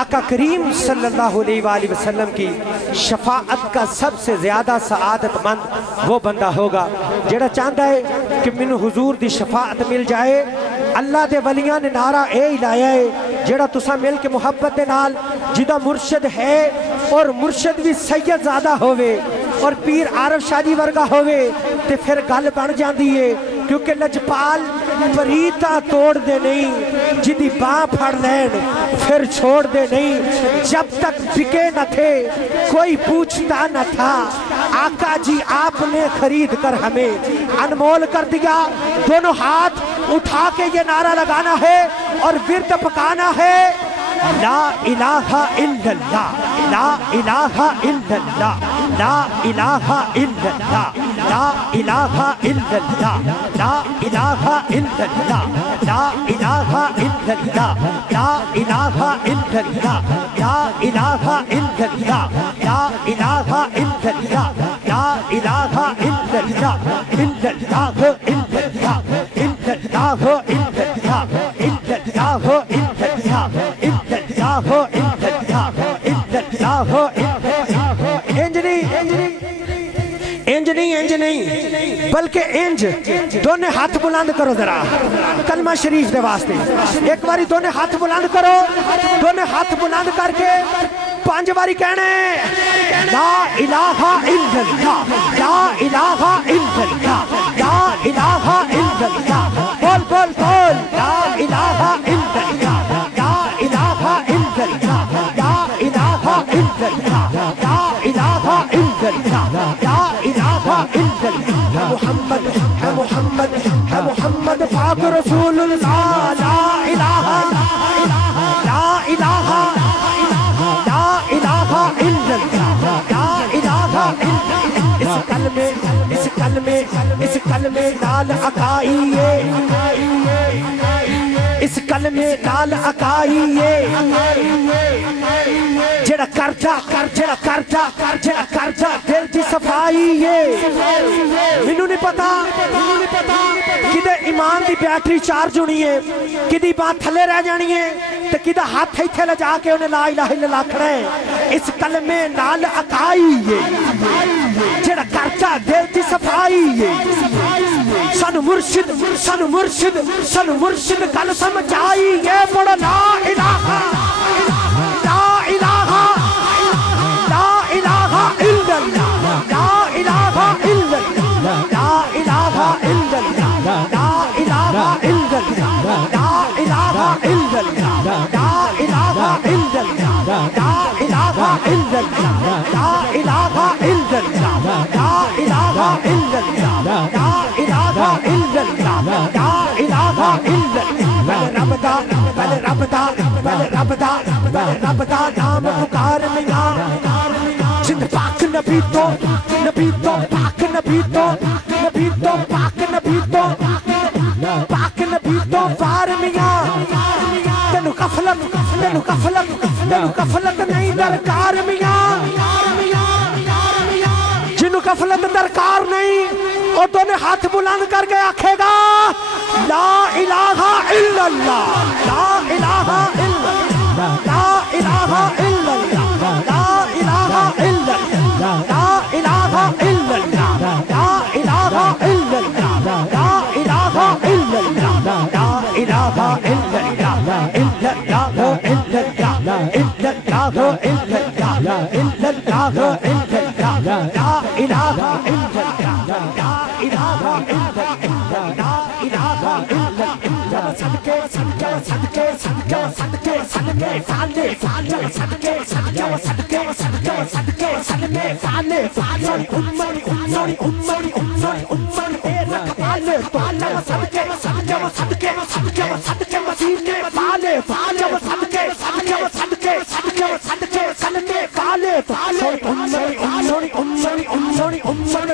آقا کریم صلی اللہ علیہ وآلہ وسلم کی شفاعت کا سب سے زیادہ سعادت مند وہ بندہ ہوگا جڑا چاہتا ہے کہ من حضور دی شفاعت مل جائے۔ اللہ دے ولیاں نے نعرہ اے لایا ہے جڑا تسا مل کے محبت دے نال جدا مرشد ہے اور مرشد بھی سید زیادہ ہوئے اور پیر عارف شاہ جی ورگا ہوئے تے پھر گل بن جاندی ہے، کیونکہ لجپال پریتا توڑ دے نہیں، جدی باں پھڑ لین پھر چھوڑ دے نہیں، جب تک بکے نہ تھے کوئی پوچھتا نہ تھا، آقا جی آپ نے خرید کر ہمیں انمول کر دیا۔ دونوں ہاتھ اٹھا کے یہ نعرہ لگانا ہے اور ورد پکانا ہے، لا الہ الا اللہ، لا الہ الا اللہ، لا الہ الا اللہ، لا الہ الا اللہ، لا الہ الا اللہ، لا الہ الا اللہ، لا الہ الا اللہ، لا الہ الا اللہ، لا الہ الا اللہ، لا الہ الا اللہ، الا اللہ، الا اللہ، الا اللہ، الا اللہ، الا اللہ، الا اللہ، الا اللہ، الا اللہ۔ انج نہیں بلکہ انج دونے ہاتھ بلند کرو ذرا کلمہ شریف دے واسطے، ایک باری دونے ہاتھ بلند کرو، دونے ہاتھ بلند کر کے 5 باری کہنے لا الہ الا اللہ، لا الہ الا اللہ، لا الہ الا اللہ، بول بول بول، لا الہ الا اللہ، لا الہ الا اللہ، لا الہ الا اللہ، لا الہ الا اللہ، لا الہ الا اللہ، محمد ہے محمد ہے محمد پاک رسول اللہ، لا الہ لا الہ لا الہ الا اللہ، لا الہ اس کلمے نال اکائیے، اس کلمے نال اکائیے، جڑا کرجا دل دی صفائیے۔ منو نہیں پتا کدے ایمان دی بیٹری چارج ہونی ہے، کدی بات تھلے رہ جانی ہے تے کدہ ہاتھ ہیتھے لجا کے انہیں لا الہ الا اللہ کھڑے، اس کلمے نال اکائیے، جڑا کرجا دل دی صفائیے۔ سانو مرشد کل سمجھائیے، پڑھو لا الہ لا الہ لا الہ الا اللہ، لا الہ الا اللہ، لا الہ الا اللہ، لا الہ الا اللہ، لا الہ الا اللہ، لا الہ الا اللہ، لا الہ الا اللہ، لا الہ الا اللہ، لا الہ الا اللہ، لا الہ الا اللہ، لا الہ الا اللہ۔ رب دا نام پکار میاں، جن پاک نبی تو پاک نبی تو پاک نبی تو پاک نبی تو پار میاں، تینو غفلت نہیں درکار میاں، جنو غفلت درکار نہیں وہ دونوں ہاتھ بلند کر کے آکھے گا لا الہ الا اللہ، لا الہ الا اللہ، لا الہ الا اللہ، لا الہ الا اللہ، لا الہ الا اللہ، لا الہ الا اللہ، لا الہ الا اللہ، لا الہ الا اللہ، الا اللہ، الا اللہ، الا اللہ، الا اللہ، الا اللہ، الا اللہ، لا الہ الا اللہ، لا الہ الا اللہ، لا الہ الا اللہ، صدقے صدقے صدقے صدقے صدقے صدقے فالے فالے صدقے صدقے صدقے صدقے صدقے صدقے فالے فالے امر اے رکھوالے فالے صدقے صدقے صدقے صدقے صدقے مدینے فالے فالے صدقے صدقے صدقے صدقے صدقے صدقے فالے فالے امر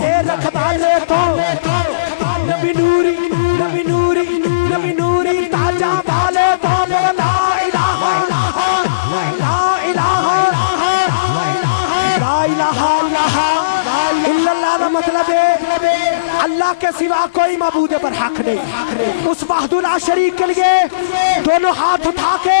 اے رکھوالے تو نبی نوری نبی نوری نبی نوری تاجا والے بولو لا الہ لا الہ لا الہ الا اللہ کا مطلب ہے اللہ کے سوا کوئی معبود پر حق نہیں، اس وحدہ لا شریک کے لیے دونوں ہاتھ اٹھا کے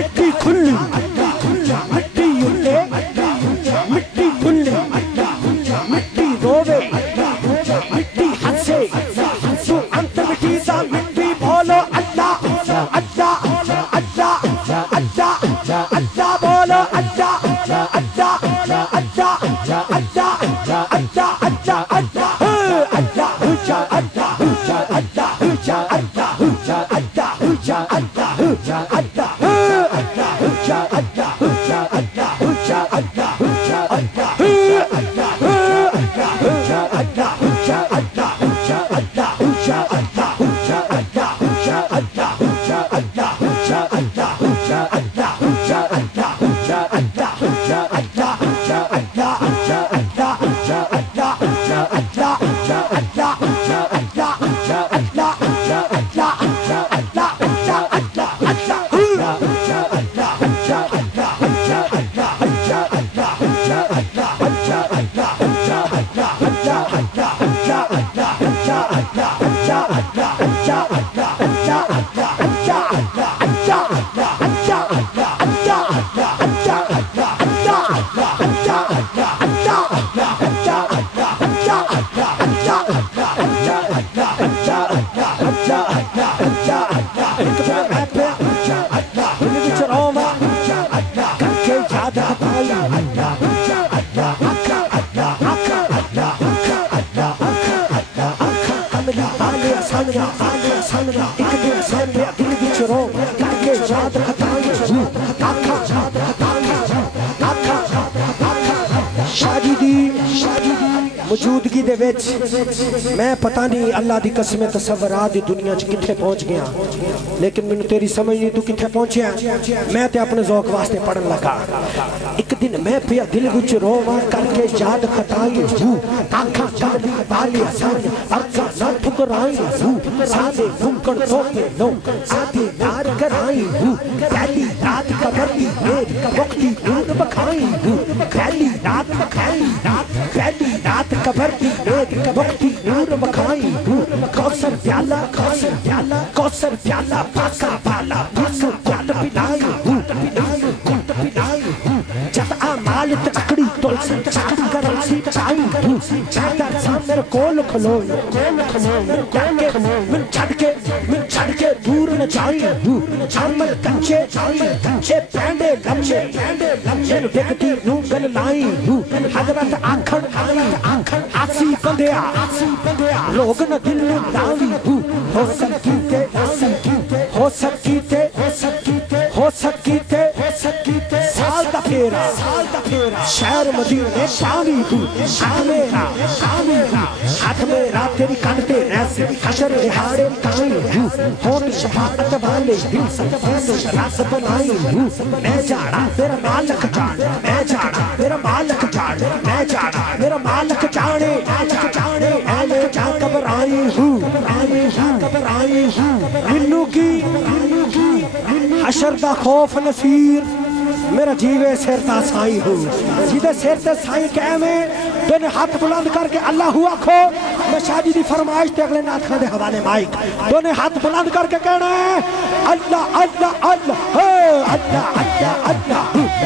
اللہ اللہ بولو اللہ اللہ اللہ اللہ اللہ اللہ موجودگی دے وچ میں پتہ نہیں اللہ دی قسم تصورات دی دنیا چ کتھے پہنچ گیا لیکن میں تیری سمجھ نہیں تو کتھے پہنچیا میں تے اپنے ذوق واسطے پڑھن لگا ایک دن میں پیا دل وچ روواں کر کے یاد خطائی ہوں آنکھاں چاندی بالی آسان ارزاں نہ ٹھکرائی ہوں سادے ممکن سوتے لوگ آدھی دار کرائی ہوں پہلی رات قبر دی میری وقتی نور بکھائی ہوں پہلی رات بکھائی پہلی رات قبر دی میری وقتی نور بکھائی ہوں کوثر پیالہ کوثر پیالہ پاکا بالا پاکا کٹ پلائی ہوں جب آمال تکڑی تول سے چاکڑی گرم سی چائی ہوں چاہتا سا میرے کول کھلوئی من چھڑ کے دور نہ چائی ہوں عمل کنچے پینڈے لمچے میں دیکھتی نو گل لائی ہوں حضرت آنکھن آسی بندیا لوگ نہ دل لاوی ہوں ہو سکی تے سال دا پھیرا شہر مدینے شامی ہوں ہاتھ میرا تیری کانتے ایسے حشر رہاڑے تائی ہوں ہون شفاعت والے دل سب شراس بنائی ہوں میں جانا میرا مالک جانے میں جانا میرا مالک جانے میں جانا میرا مالک جانے اے جا کبرائی ہوں منو کی حشر دا خوف نصیر میرا جیوے سیر تا سائی ہو جیدے سیر تے سائی کہمیں دونیں ہاتھ بلند کر کے اللہ ہوا کھو میں شاہدی دی فرمائش تے اگلے نات خاندے حوالے مائک دونیں ہاتھ بلند کر کے کہنا ہے اللہ اللہ اللہ اللہ اللہ اللہ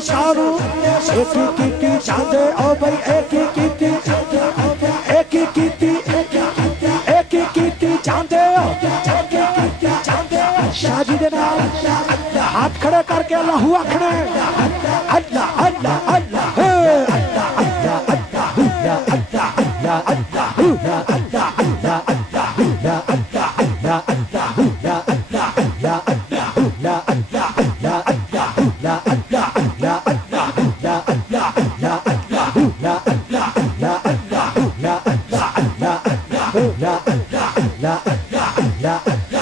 شارو ایک ہی کیتی چاندے او بھائی ایک ہی کیتی چاندے شاہجی دے نال ہاتھ کھڑے کر کے اللہ ہوا کھڑے اللہ اللہ اللہ لا